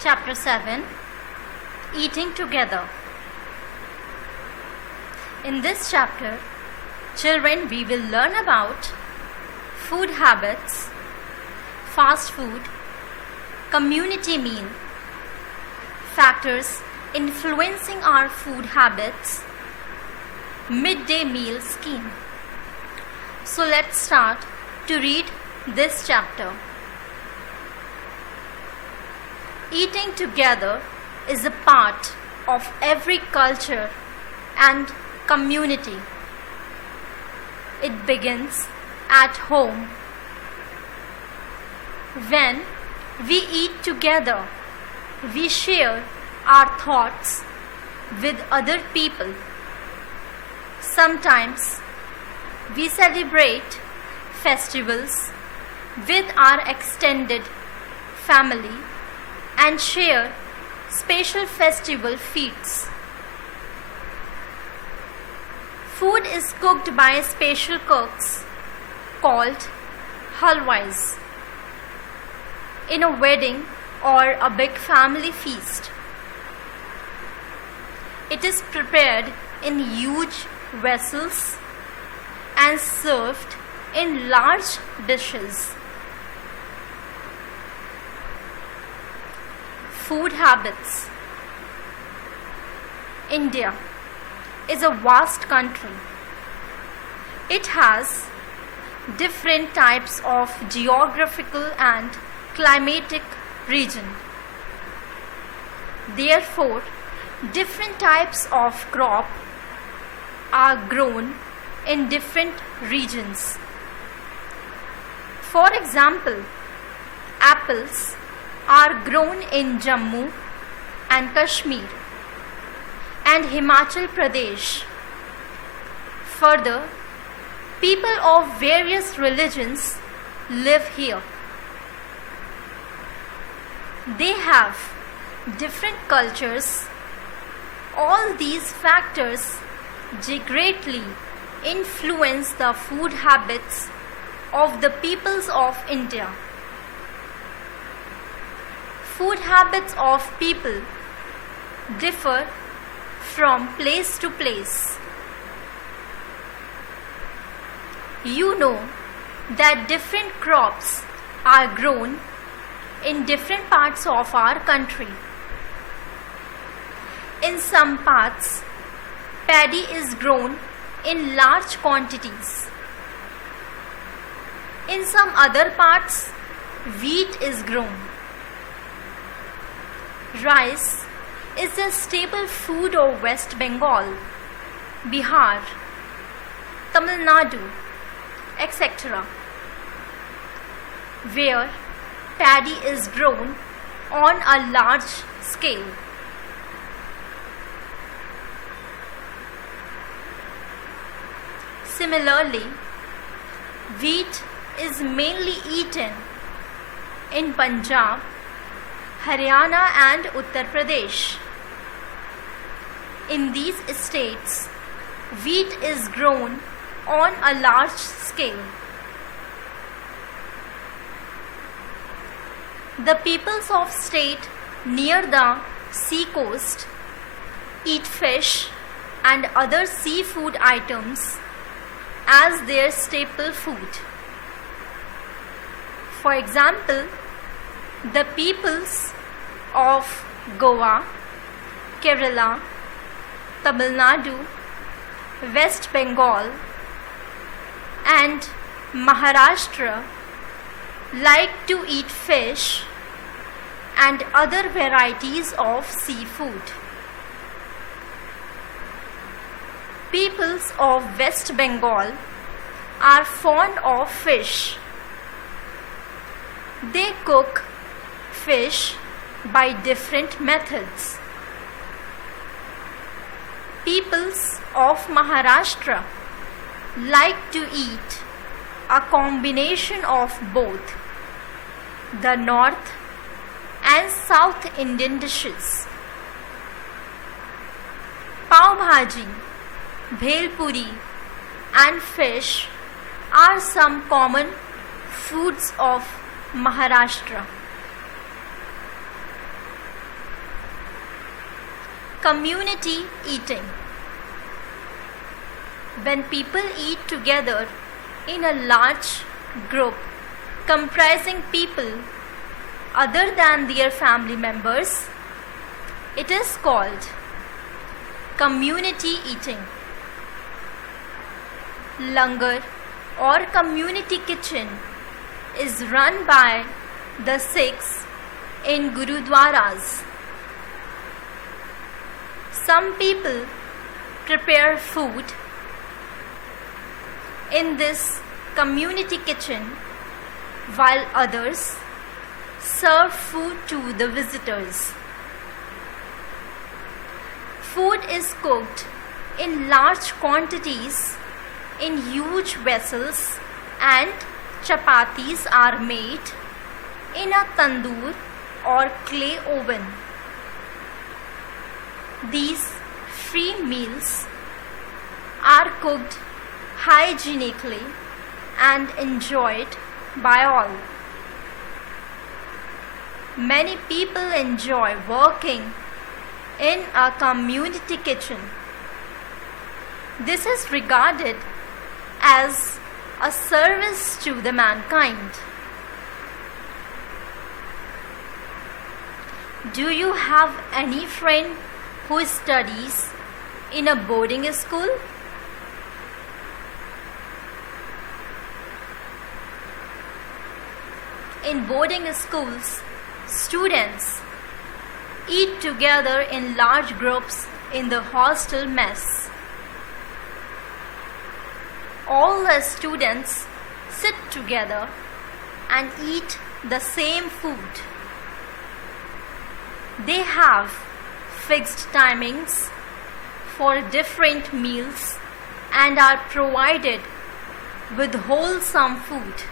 Chapter 7, Eating Together. In this chapter, children, we will learn about food habits, fast food, community meal, factors influencing our food habits, midday meal scheme. So let's start to read this chapter. Eating together is a part of every culture and community. It begins at home. When we eat together, we share our thoughts with other people. Sometimes we celebrate festivals with our extended family and share special festival feasts. Food is cooked by special cooks called halwais in a wedding or a big family feast. It is prepared in huge vessels and served in large dishes. Food habits. India is a vast country. It has different types of geographical and climatic region. Therefore, different types of crop are grown in different regions. For example, apples are grown in Jammu and Kashmir and Himachal Pradesh. Further, people of various religions live here. They have different cultures. All these factors greatly influence the food habits of the peoples of India. Food habits of people differ from place to place. You know that different crops are grown in different parts of our country. In some parts, paddy is grown in large quantities. In some other parts, wheat is grown. Rice is the staple food of West Bengal, Bihar, Tamil Nadu, etc., where paddy is grown on a large scale. Similarly, wheat is mainly eaten in Punjab, Haryana and Uttar Pradesh. In these states, wheat is grown on a large scale. The peoples of state near the sea coast eat fish and other seafood items as their staple food. For example, the peoples of Goa, Kerala, Tamil Nadu, West Bengal and Maharashtra like to eat fish and other varieties of seafood. Peoples of West Bengal are fond of fish. They cook fish by different methods. Peoples of Maharashtra like to eat a combination of both the North and South Indian dishes. Pav bhaji, bhel puri and fish are some common foods of Maharashtra. Community eating. When people eat together in a large group comprising people other than their family members, it is called community eating. Langar or community kitchen is run by the Sikhs in Gurudwaras. Some people prepare food in this community kitchen while others serve food to the visitors. Food is cooked in large quantities in huge vessels and chapatis are made in a tandoor or clay oven. These free meals are cooked hygienically and enjoyed by all. Many people enjoy working in a community kitchen. This is regarded as a service to the mankind. Do you have any friend who studies in a boarding school? In boarding schools, students eat together in large groups in the hostel mess. All the students sit together and eat the same food. They have fixed timings for different meals and are provided with wholesome food.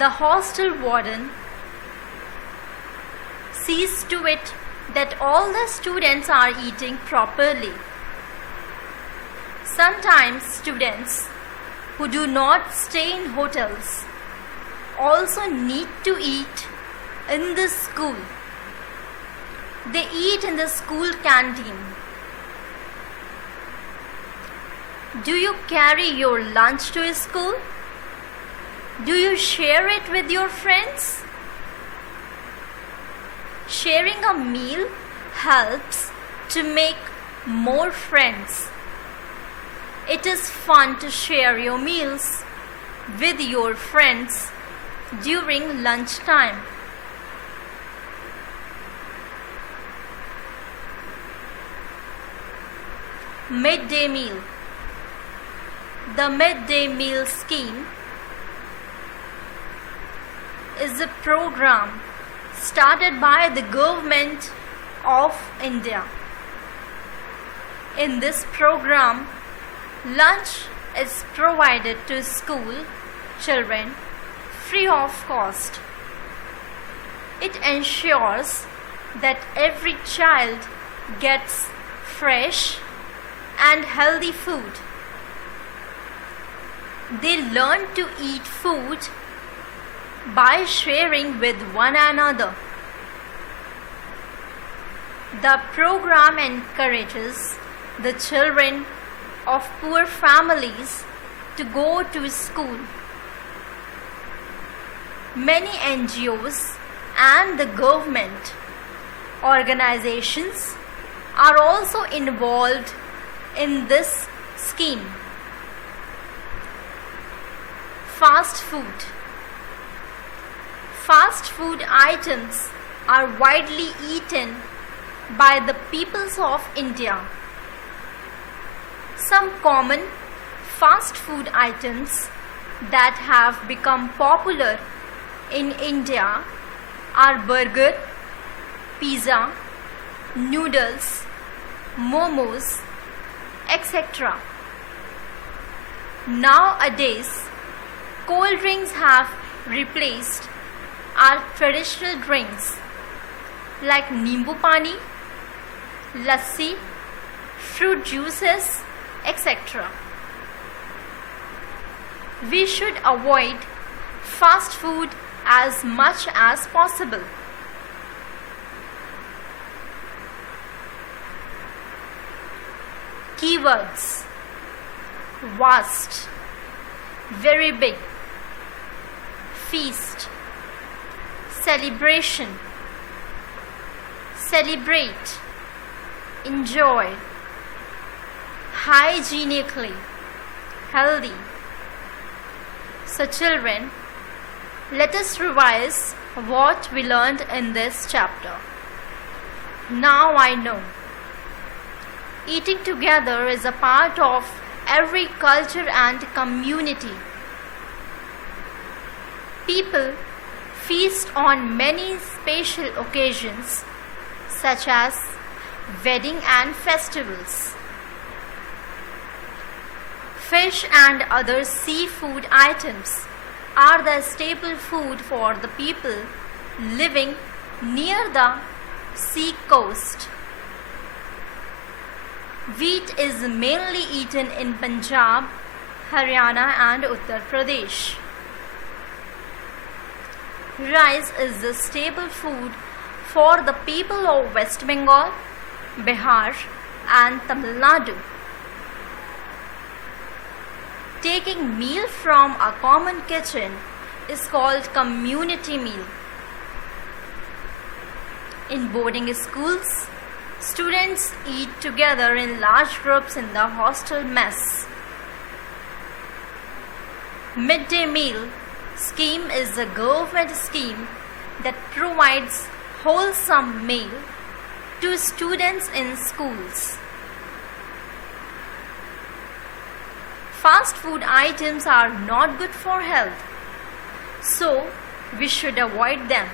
The hostel warden sees to it that all the students are eating properly. Sometimes students who do not stay in hotels also need to eat in the school. They eat in the school canteen. Do you carry your lunch to school? Do you share it with your friends? Sharing a meal helps to make more friends. It is fun to share your meals with your friends during lunchtime. Midday meal. The midday meal scheme is a program started by the government of India. In this program, lunch is provided to school children free of cost. It ensures that every child gets fresh and healthy food. They learn to eat food by sharing with one another. The program encourages the children of poor families to go to school. Many NGOs and the government organizations are also involved in this scheme. Fast food. Fast food items are widely eaten by the peoples of India. Some common fast food items that have become popular in India are burger, pizza, noodles, momos, etc. Nowadays, cold drinks have replaced our traditional drinks like nimbu pani, lassi, fruit juices, etc. We should avoid fast food as much as possible. Keywords: vast, very big, feast, celebration, celebrate, enjoy, hygienically, healthy. So children, let us revise what we learned in this chapter. Now I know. Eating together is a part of every culture and community. People feast on many special occasions such as wedding and festivals. Fish and other seafood items are the staple food for the people living near the sea coast. Wheat is mainly eaten in Punjab, Haryana and Uttar Pradesh. Rice is the staple food for the people of West Bengal, Bihar and Tamil Nadu. Taking meal from a common kitchen is called community meal. In boarding schools, students eat together in large groups in the hostel mess. Midday meal scheme is a government scheme that provides wholesome meal to students in schools. Fast food items are not good for health, so we should avoid them.